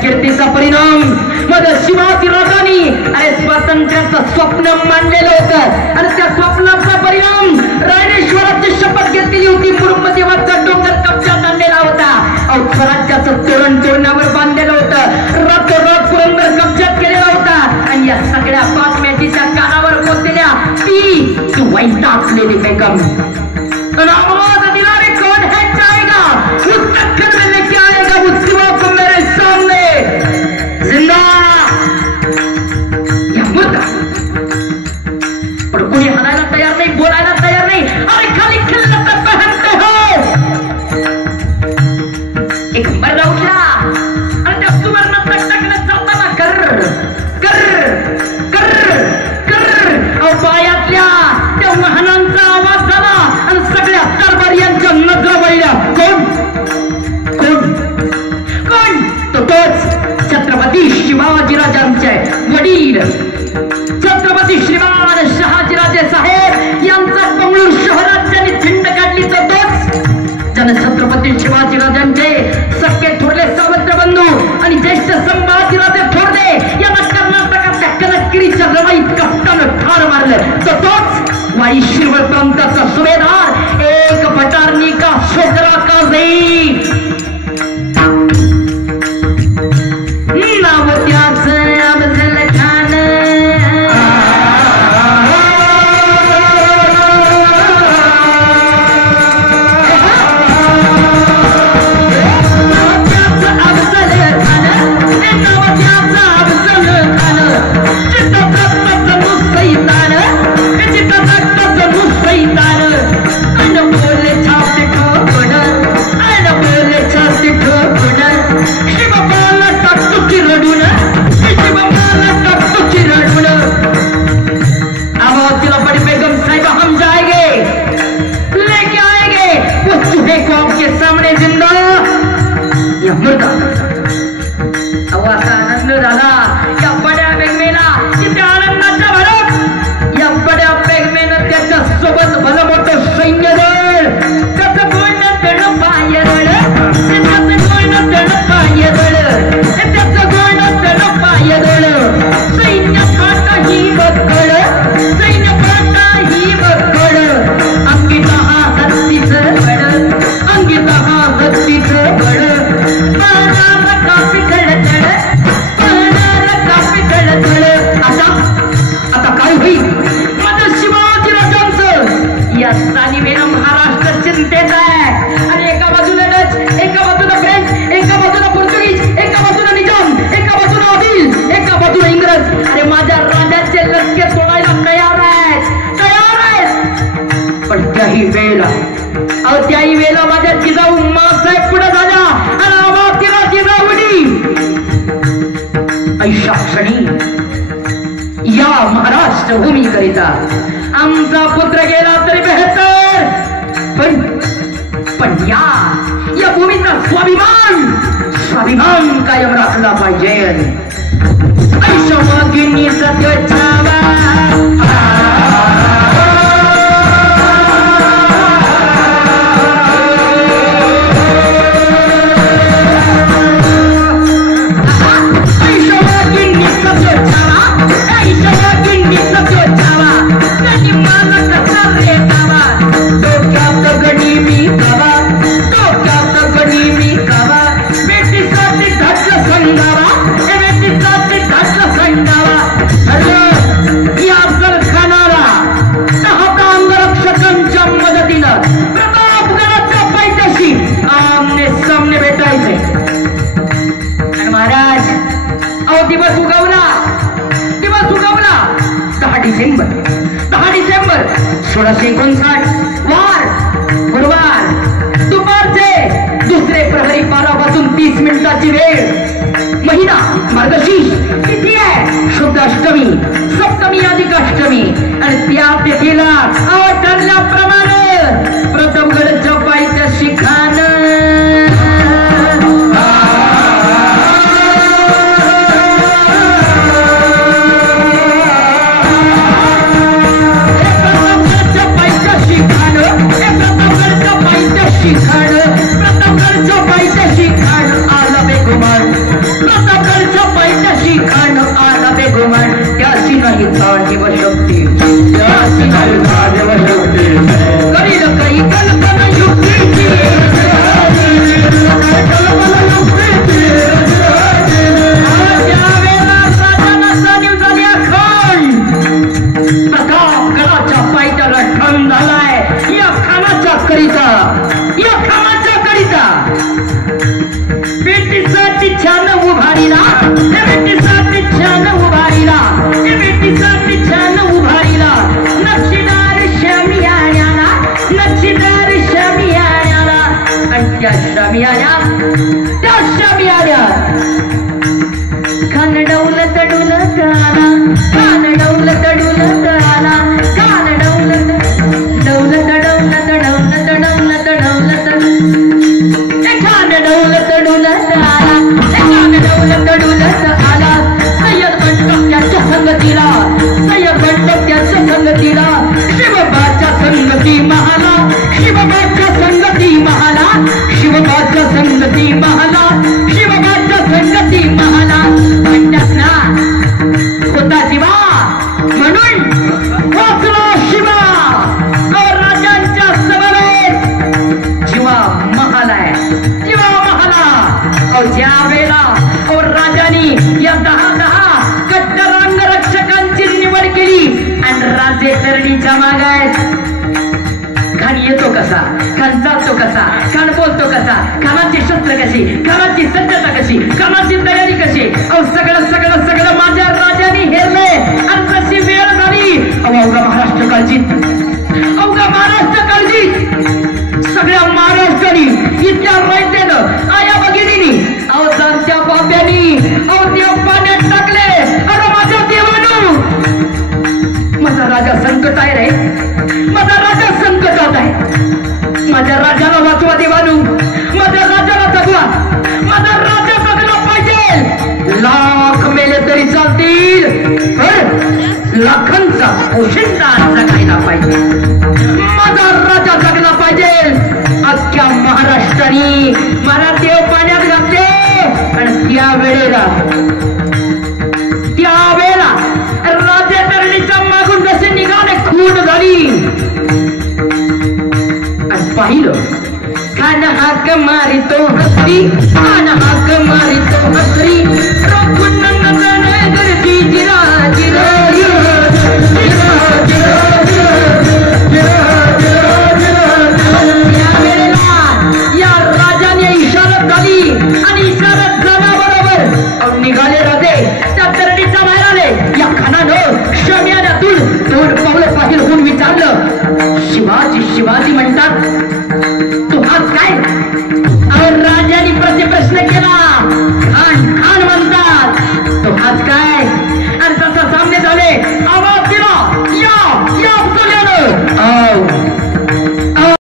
कीर्तीचा परिणाम मग शिवाजी राजांनी स्वातंत्र्याचं स्वप्न मांडलेलं होतं आणि त्या स्वप्नाचा परिणाम रायरेश्वराची शपथ घेतलेली होती. ब्रह्मदेवाचा डोंगर कब्जात आणलेला होता. स्वराज्याचं तोरण तोरणावर बांधलेलं होतं. रातोरात पुरंदर कब्जात केलेला होता आणि या सगळ्या बातम्याची त्या कानावर पोचलेल्या ती वैतागलेली बेगम आवाज दिला रे कौन है जाएगा उस टक्कर में लेके आएगा उस शिवा को मेरे सामने जिंदा या मुर्दा. पण कोणी हलायला तयार नाही, बोलायला तयार नाही. अरे खाली खिल्लत पहनते हो. एक मर्दा उठला आणि त्या सुवर्ण टकटकने चालताना कर कर कर कर पायातल्या त्या वाहनांचा आवाज झाला आणि सगळ्या कारभारियांच्या नजरा वळल्या. कोण कोण कोण तो तोच छत्रपती शिवाजीराजांचे वडील छत्रपती श्रीमान शहाजीराजे साहेब यांचा बंगळूर शहरात ज्यांनी थिंड काढली तो तोच ज्याने छत्रपती शिवाजीराजांचे सख्खे थोरले सावत्र बंधू आणि ज्येष्ठ संभाजीराजे थोरले यांना कर्नाटकातल्या कनकगिरीच्या लढाईत कप्तानं ठार मारलं तो तोच वाई शिरवळ प्रांताचा सुभेदार एक पटारनी का छोकरा का जाई नाव त्याचं अफजल खान. त्याही वेळेला माझ्या जिजाऊ मासाहेब पुढे झाल्या आणि आवाज दिला जिजाऊनी ऐशा क्षणी या महाराष्ट्र भूमी करिता आमचा पुत्र गेला तरी बेहतर पण या भूमीचा स्वाभिमान कायम राखला पाहिजे. ऐशा मागिनी सत्य छावा संगावा 1659 वार गुरुवार दुपारचे दुसरे प्रहरी 12 वाजून 30 मिनिटाची वेळ महिना मार्गशीर्ष तिथी आहे शुद्ध अष्टमी सप्तमी अधिक अष्टमी आणि त्या तिथीला ठरल्याप्रमाणे प्रथमगड जपायच्या शिखान कामाची सज्जता कशी कामाची तयारी कशी सगळं माझ्या राजाने हेरले आणि तशी वेळ झाली अवघा महाराष्ट्र काळजीत सगळ्या महाराष्ट्राने इतक्या रयतेनं आया भगिनीनी त्या बाब्यानी त्या पाण्यात टाकले अरे माझ्या देवानो माझा राजा संकट आहे रे माझा राजा संकटात आहे माझ्या राजाला वाचवा देवानू माझ्या राजाला जगवा माझा राजा जगला पाहिजे लाख मेले तरी चालतील लाखांचा पोशिंदा जगायला पाहिजे माझा राजा जगला पाहिजे अख्ख्या महाराष्ट्राने मला देव पाण्यात घातले आणि त्यावेळेला राजा तरणीच्या मागून जसे निघाले खून झाली आणि पाहिलं खान हाक मारितो हसरी खान हाक मारितो हसरी